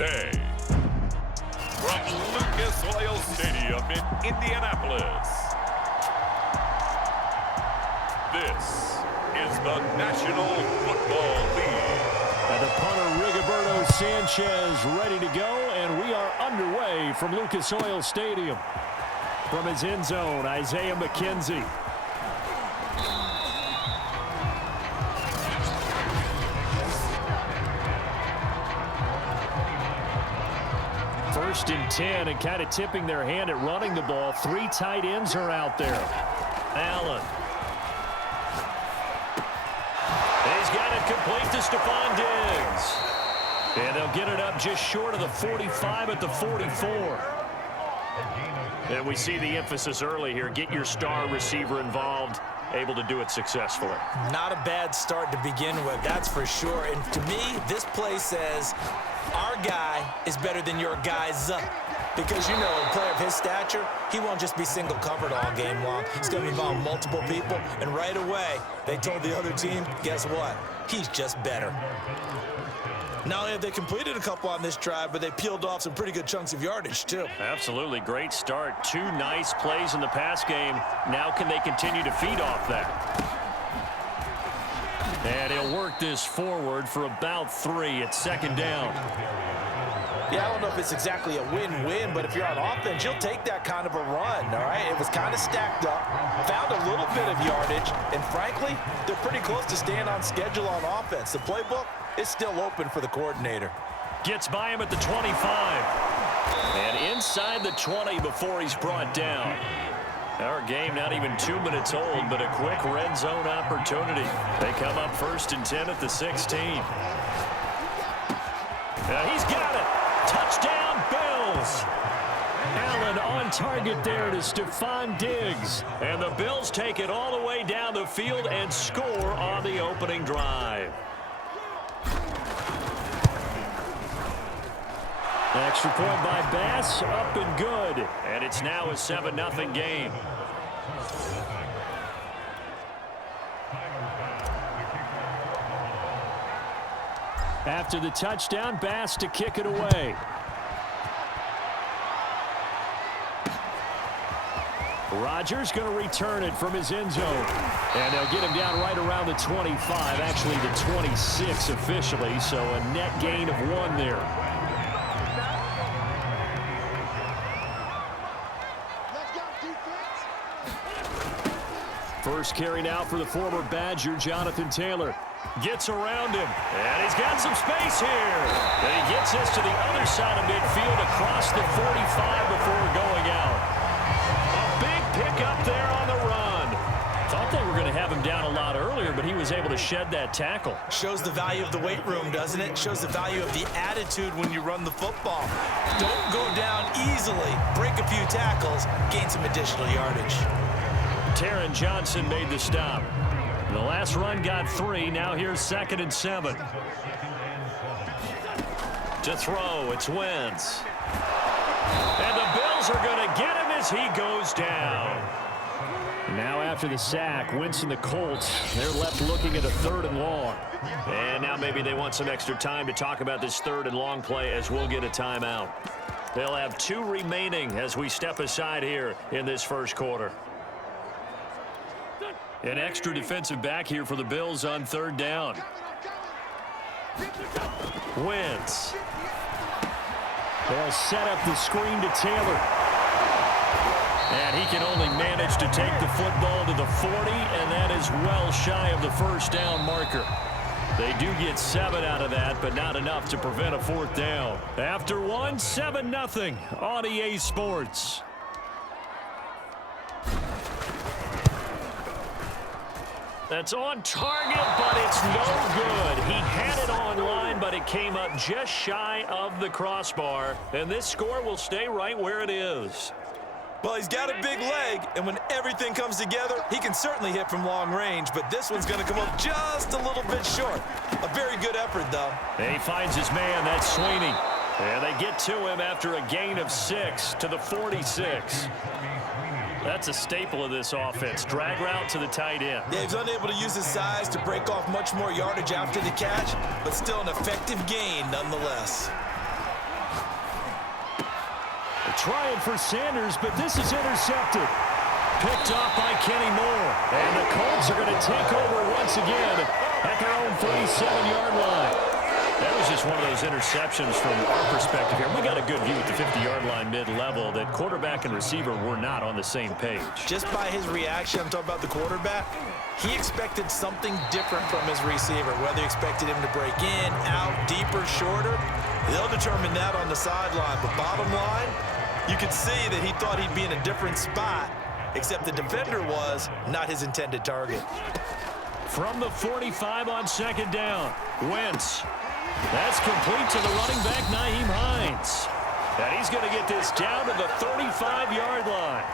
today. From Lucas Oil Stadium in Indianapolis, this is the National Football League. And the punter Rigoberto Sanchez ready to go, and we are underway from Lucas Oil Stadium. From his end zone, Isaiah McKenzie. First and 10, and kind of tipping their hand at running the ball. Three tight ends are out there. Allen. He's got it complete to Stephon Diggs. And they'll get it up just short of the 45 at the 44. And we see the emphasis early here. Get your star receiver involved, able to do it successfully. Not a bad start to begin with, that's for sure. And to me, this play says our guy is better than your guy's. Because, you know, a player of his stature, he won't just be single covered all game long. He's going to involve multiple people. And right away, they told the other team, guess what? He's just better. Not only have they completed a couple on this drive, but they peeled off some pretty good chunks of yardage, too. Absolutely. Great start. Two nice plays in the pass game. Now can they continue to feed off that? And he'll work this forward for about 3 at second down. Yeah, I don't know if it's exactly a win-win, but if you're on offense, you'll take that kind of a run, all right? It was kind of stacked up, found a little bit of yardage, and frankly, they're pretty close to staying on schedule on offense. The playbook is still open for the coordinator. Gets by him at the 25. And inside the 20 before he's brought down. Our game not even 2 minutes old, but a quick red zone opportunity. They come up first and 10 at the 16. Now he's got it. Touchdown, Bills. Allen on target there to Stephon Diggs. And the Bills take it all the way down the field and score on the opening drive. Extra point by Bass, up and good. And it's now a 7-0 game. After the touchdown, Bass to kick it away. Rodgers going to return it from his end zone. And they'll get him down right around the 25, actually the 26 officially, so a net gain of 1 there. First carry now for the former Badger, Jonathan Taylor. Gets around him, and he's got some space here. And he gets this to the other side of midfield across the 45 before going out. A big pickup there on the run. Thought they were going to have him down a lot earlier, but he was able to shed that tackle. Shows the value of the weight room, doesn't it? Shows the value of the attitude when you run the football. Don't go down easily. Break a few tackles, gain some additional yardage. Taron Johnson made the stop. The last run got 3. Now here's 2nd and 7. To throw, it's Wentz. And the Bills are going to get him as he goes down. Now after the sack, Wentz and the Colts, they're left looking at a 3rd and long. And now maybe they want some extra time to talk about this 3rd and long play as we'll get a timeout. They'll have 2 remaining as we step aside here in this first quarter. An extra defensive back here for the Bills on 3rd down. Wentz. They'll set up the screen to Taylor. And he can only manage to take the football to the 40, and that is well shy of the first down marker. They do get 7 out of that, but not enough to prevent a 4th down. After 1, 7-0 on EA Sports. That's on target, but it's no good. He had it online, but it came up just shy of the crossbar. And this score will stay right where it is. Well, he's got a big leg, and when everything comes together, he can certainly hit from long range, but this one's going to come up just a little bit short. A very good effort, though. And he finds his man, that's Sweeney. And they get to him after a gain of 6 to the 46. That's a staple of this offense. Drag route to the tight end. Yeah, he's unable to use his size to break off much more yardage after the catch, but still an effective gain nonetheless. They're trying for Sanders, but this is intercepted. Picked off by Kenny Moore. And the Colts are going to take over once again at their own 37-yard line. That was just one of those interceptions from our perspective here. We got a good view at the 50-yard line mid-level that quarterback and receiver were not on the same page. Just by his reaction, I'm talking about the quarterback, he expected something different from his receiver, whether he expected him to break in, out, deeper, shorter. They'll determine that on the sideline. But bottom line, you could see that he thought he'd be in a different spot, except the defender was not his intended target. From the 45 on second down, Wentz. That's complete to the running back, Nyheim Hines. And he's going to get this down to the 35-yard line.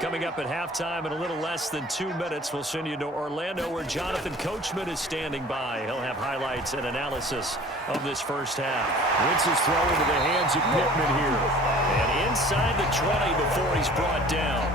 Coming up at halftime in a little less than 2 minutes, we'll send you to Orlando where Jonathan Coachman is standing by. He'll have highlights and analysis of this first half. Wentz is thrown into the hands of Pittman here. And inside the 20 before he's brought down.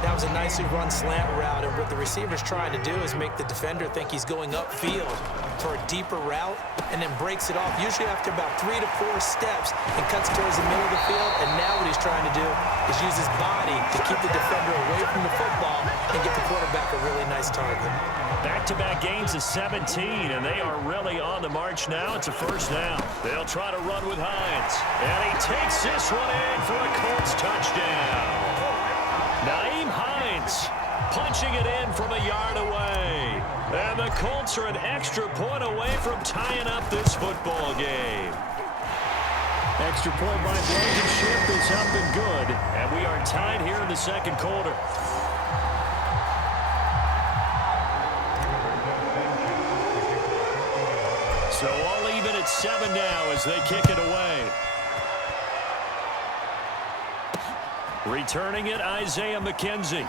That was a nicely run slant route, and what the receiver's trying to do is make the defender think he's going upfield for a deeper route and then breaks it off, usually after about 3 to 4 steps, and cuts towards the middle of the field. And now what he's trying to do is use his body to keep the defender away from the football and get the quarterback a really nice target. Back-to-back gains of 17, and they are really on the march now. It's a first down. They'll try to run with Hines, and he takes this one in for a Colts touchdown. Nyheim Hines punching it in from a yard away. And the Colts are an extra point away from tying up this football game. Extra point by Blankenship is up and good. And we are tied here in the second quarter. So all even at 7 now as they kick it away. Returning it, Isaiah McKenzie.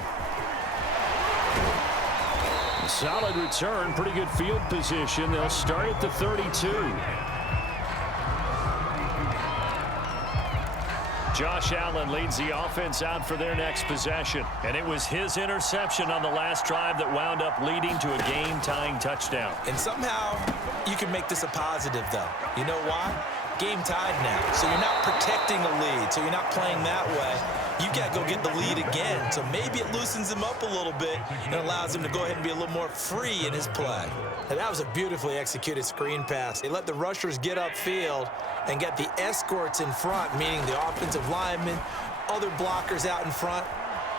Solid return, pretty good field position. They'll start at the 32. Josh Allen leads the offense out for their next possession. And it was his interception on the last drive that wound up leading to a game-tying touchdown. And somehow you can make this a positive, though. You know why? Game tied now. So you're not protecting a lead. So you're not playing that way. You've got to go get the lead again. So maybe it loosens him up a little bit and allows him to go ahead and be a little more free in his play. And that was a beautifully executed screen pass. They let the rushers get upfield and get the escorts in front, meaning the offensive linemen, other blockers out in front,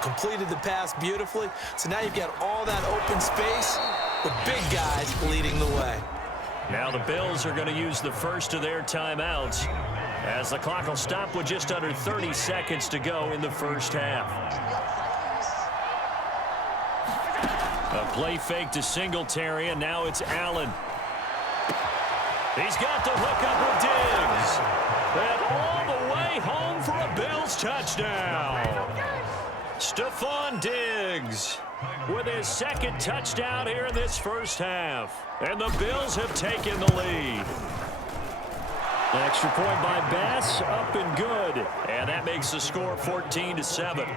completed the pass beautifully. So now you've got all that open space with big guys leading the way. Now the Bills are going to use the first of their timeouts as the clock will stop with just under 30 seconds to go in the first half. A play fake to Singletary, and now it's Allen. He's got the hook up with Diggs. And all the way home for a Bills touchdown. Stephon Diggs with his second touchdown here in this first half. And the Bills have taken the lead. Extra point by Bass, up and good. And that makes the score 14-7.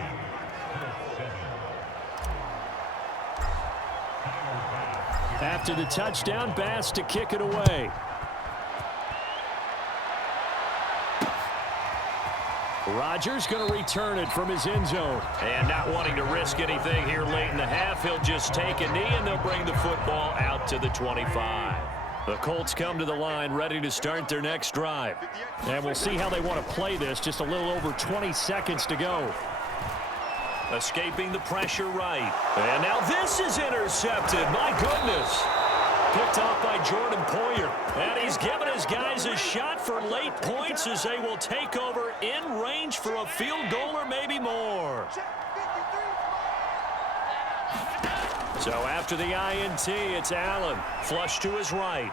After the touchdown, Bass to kick it away. Rodgers going to return it from his end zone. And not wanting to risk anything here late in the half, he'll just take a knee and they'll bring the football out to the 25. The Colts come to the line ready to start their next drive. And we'll see how they want to play this. Just a little over 20 seconds to go. Escaping the pressure right. And now this is intercepted. My goodness. Picked off by Jordan Poyer. And he's given his guys a shot for late points as they will take over in range for a field goal or maybe more. So after the INT, it's Allen. Flush to his right.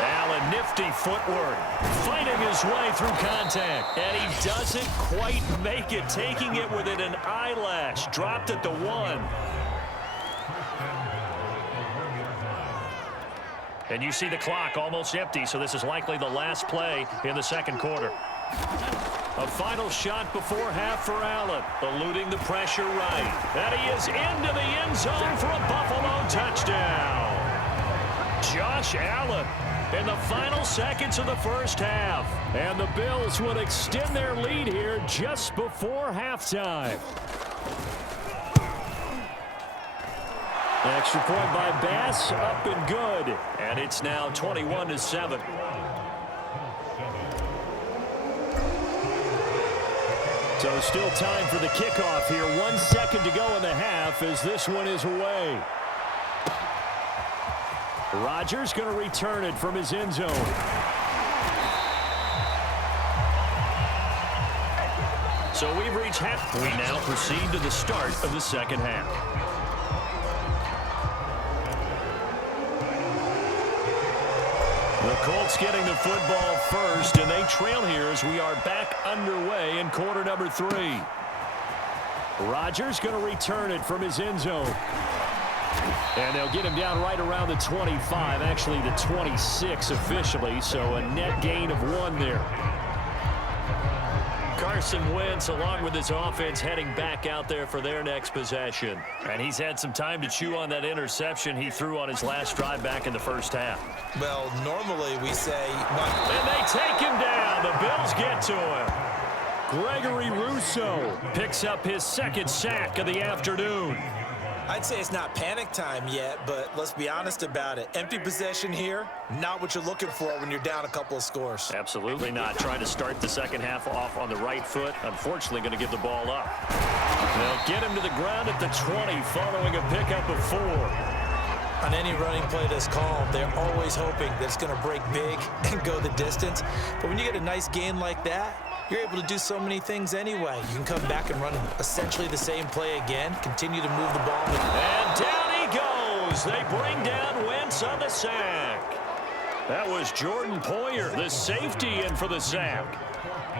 Allen, nifty footwork. Fighting his way through contact. And he doesn't quite make it. Taking it within an eyelash. Dropped at the 1. And you see the clock almost empty, so this is likely the last play in the second quarter. A final shot before half for Allen, eluding the pressure right. And he is into the end zone for a Buffalo touchdown. Josh Allen in the final seconds of the first half. And the Bills would extend their lead here just before halftime. Extra point by Bass, up and good. And it's now 21-7. So still time for the kickoff here. 1 second to go in the half as this one is away. Rodgers going to return it from his end zone. So we've reached half. We now proceed to the start of the second half. The Colts getting the football first, and they trail here as we are back underway in quarter number 3. Rodgers going to return it from his end zone. And they'll get him down right around the 25, actually the 26 officially, so a net gain of 1 there. Carson Wentz, along with his offense, heading back out there for their next possession. And he's had some time to chew on that interception he threw on his last drive back in the first half. Well, normally we say... And they take him down. The Bills get to him. Gregory Rousseau picks up his second sack of the afternoon. I'd say it's not panic time yet, but let's be honest about it. Empty possession here, not what you're looking for when you're down a couple of scores. Absolutely not. Trying to start the second half off on the right foot. Unfortunately, going to give the ball up. They'll get him to the ground at the 20 following a pickup of 4. On any running play that's called, they're always hoping that it's going to break big and go the distance. But when you get a nice gain like that, you're able to do so many things anyway. You can come back and run essentially the same play again, continue to move the ball. And down he goes. They bring down Wentz on the sack. That was Jordan Poyer, the safety, in for the sack.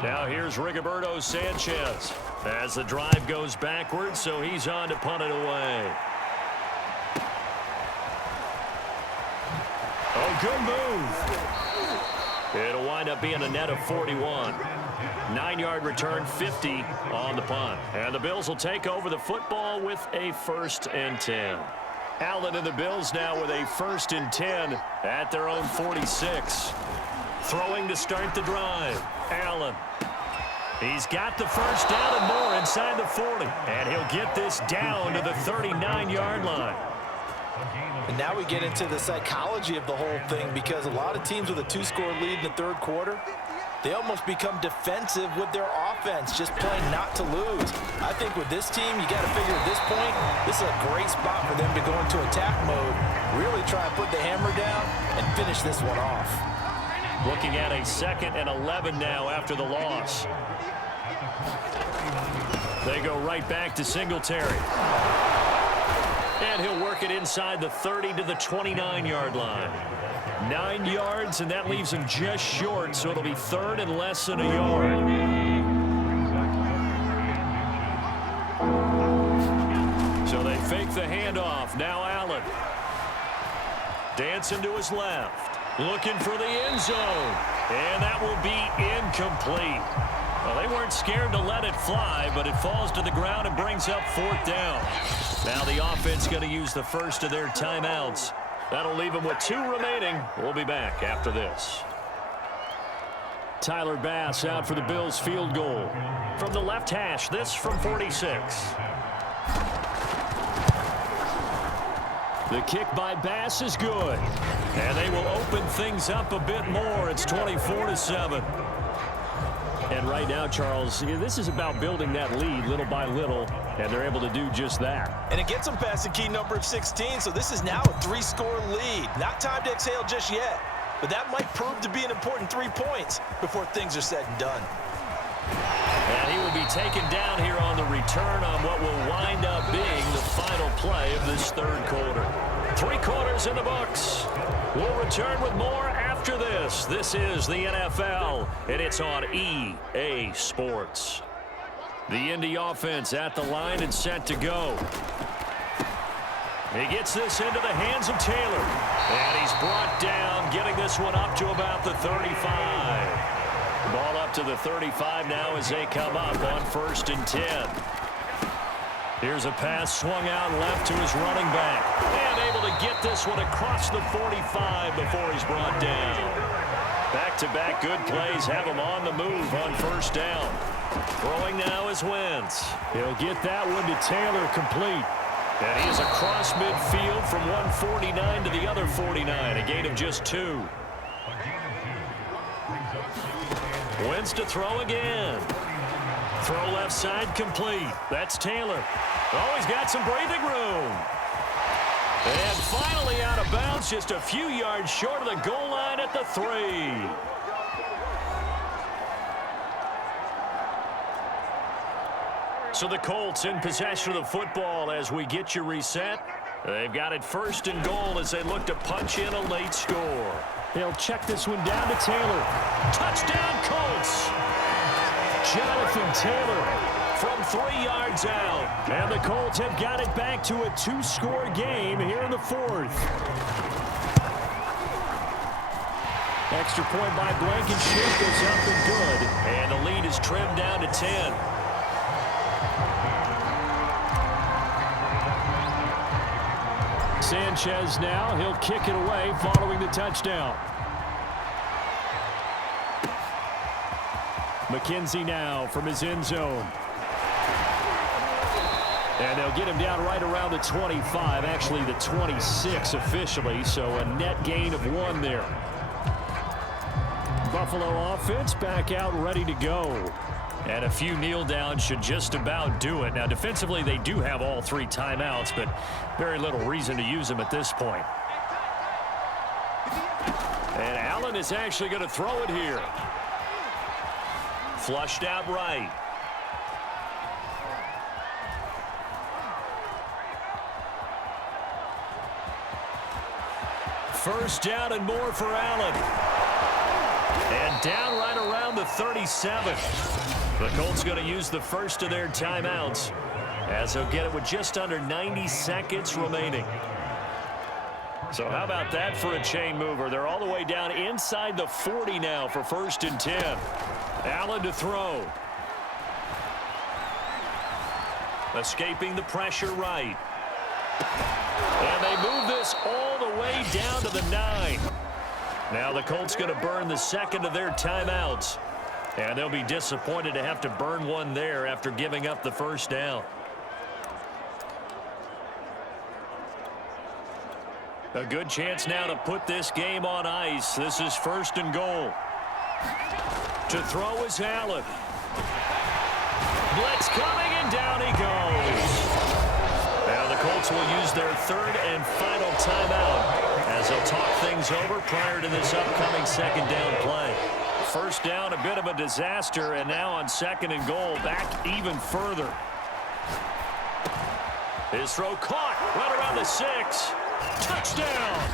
Now here's Rigoberto Sanchez as the drive goes backwards, so he's on to punt it away. Oh, good move. It'll wind up being a net of 41. 9-yard return, 50 on the punt. And the Bills will take over the football with a 1st and 10. Allen and the Bills now with a 1st and 10 at their own 46. Throwing to start the drive. Allen. He's got the first down and more inside the 40. And he'll get this down to the 39-yard line. And now we get into the psychology of the whole thing, because a lot of teams with a 2-score lead in the third quarter, they almost become defensive with their offense, just playing not to lose. I think with this team, you got to figure at this point, this is a great spot for them to go into attack mode, really try to put the hammer down and finish this one off. Looking at a 2nd and 11 now after the loss. They go right back to Singletary. And he'll work it inside the 30 to the 29-yard line. 9 yards, and that leaves him just short, so it'll be 3rd and less than a yard. So they fake the handoff. Now Allen. Dancing to his left. Looking for the end zone. And that will be incomplete. Well, they weren't scared to let it fly, but it falls to the ground and brings up 4th down. Now the offense going to use the first of their timeouts. That'll leave them with 2 remaining. We'll be back after this. Tyler Bass out for the Bills field goal. From the left hash, this from 46. The kick by Bass is good. And they will open things up a bit more. It's 24-7. And right now, Charles, this is about building that lead little by little, and they're able to do just that. And it gets them past the key number of 16, so this is now a 3-score lead. Not time to exhale just yet, but that might prove to be an important 3 points before things are said and done. And he will be taken down here on the return on what will wind up being the final play of this third quarter. 3 quarters in the books. We'll return with more after this. This is the NFL, and it's on EA Sports. The Indy offense at the line and set to go. He gets this into the hands of Taylor. And he's brought down, getting this one up to about the 35. Ball up to the 35 now as they come up on 1st and 10. Here's a pass swung out left to his running back. And able to get this one across the 45 before he's brought down. Back-to-back good plays have him on the move on first down. Throwing now is Wentz. He'll get that one to Taylor, complete. And he is across midfield from 149 to the other 49, a gain of just 2. Wentz to throw again. Throw left side complete. That's Taylor. Oh, he's got some breathing room. And finally out of bounds, just a few yards short of the goal line at the 3. So the Colts in possession of the football as we get you reset. They've got it first and goal as they look to punch in a late score. They'll check this one down to Taylor. Touchdown Colts! Jonathan Taylor from 3 yards out. And the Colts have got it back to a 2-score game here in the 4th. Extra point by Blankenship is up and good. And the lead is trimmed down to 10. Sanchez now, he'll kick it away following the touchdown. McKenzie now from his end zone. And they'll get him down right around the 25, actually the 26 officially, so a net gain of 1 there. Buffalo offense back out ready to go. And a few kneel downs should just about do it. Now, defensively, they do have all 3 timeouts, but very little reason to use them at this point. And Allen is actually going to throw it here. Flushed out right. First down and more for Allen. And down right around the 37. The Colts going to use the first of their timeouts as they'll get it with just under 90 seconds remaining. So how about that for a chain mover? They're all the way down inside the 40 now for 1st and 10. Allen to throw. Escaping the pressure right. And they move this all the way down to the 9. Now the Colts going to burn the second of their timeouts. And they'll be disappointed to have to burn one there after giving up the first down. A good chance now to put this game on ice. This is 1st and goal. To throw is Allen. Blitz coming, and down he goes. Now the Colts will use their 3rd and final timeout as they'll talk things over prior to this upcoming 2nd down play. First down, a bit of a disaster, and now on 2nd and goal, back even further. His throw caught right around the 6. Touchdown!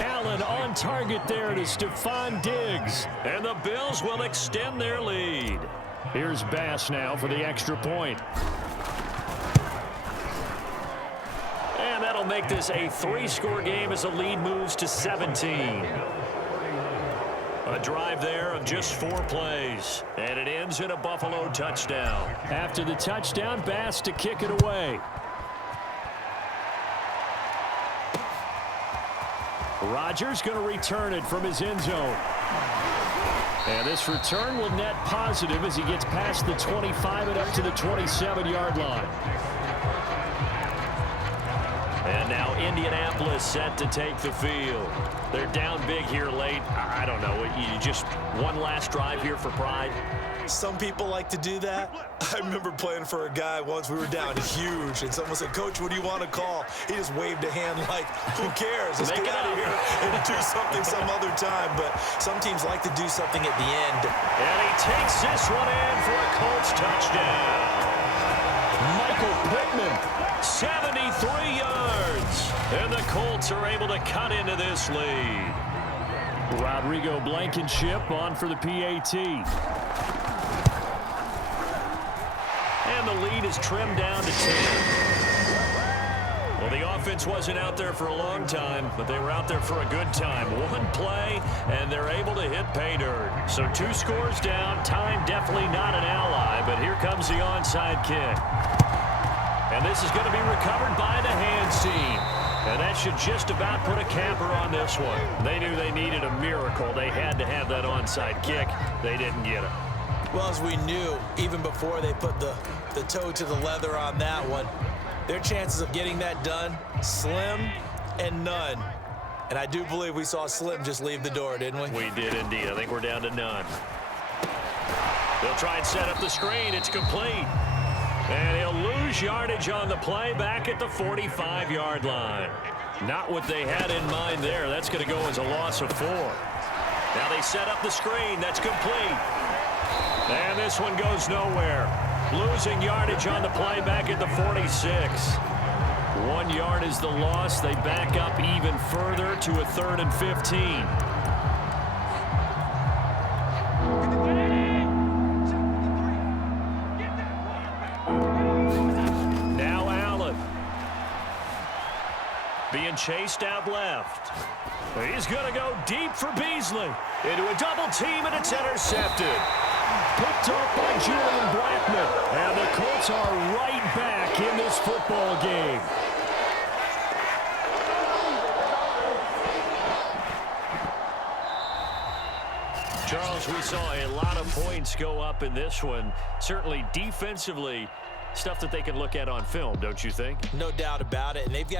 Allen on target there to Stephon Diggs. And the Bills will extend their lead. Here's Bass now for the extra point. And that'll make this a 3-score game as the lead moves to 17. A drive there of just 4 plays. And it ends in a Buffalo touchdown. After the touchdown, Bass to kick it away. Rodgers going to return it from his end zone. And this return will net positive as he gets past the 25 and up to the 27-yard line. And now Indianapolis set to take the field. They're down big here late. I don't know. You just one last drive here for pride. Some people like to do that. I remember playing for a guy once. We were down huge, and someone said, "Coach, what do you want to call?" He just waved a hand like, who cares? Let's get out of here and do something some other time. But some teams like to do something at the end. And he takes this one in for a Colts touchdown. Michael Pittman, 73 yards. And the Colts are able to cut into this lead. Rodrigo Blankenship on for the PAT. And the lead is trimmed down to 10. Well, the offense wasn't out there for a long time, but they were out there for a good time. One play, and they're able to hit pay dirt. So 2 scores down. Time definitely not an ally, but here comes the onside kick. And this is going to be recovered by the hands team. And that should just about put a capper on this one. They knew they needed a miracle. They had to have that onside kick. They didn't get it. Well, as we knew, even before they put the toe to the leather on that one, their chances of getting that done, slim and none. And I do believe we saw Slim just leave the door, didn't we? We did indeed. I think we're down to none. They'll try and set up the screen. It's complete. And he'll lose yardage on the play back at the 45-yard line. Not what they had in mind there. That's going to go as a loss of 4. Now they set up the screen. That's complete. And this one goes nowhere. Losing yardage on the play back at the 46. 1 yard is the loss. They back up even further to a 3rd and 15. Now Allen. Being chased out left. He's going to go deep for Beasley. Into a double team, and it's intercepted. Picked up by Julian Blackman. And the Colts are right back in this football game. Charles, we saw a lot of points go up in this one. Certainly defensively, stuff that they can look at on film, don't you think? No doubt about it. And they've got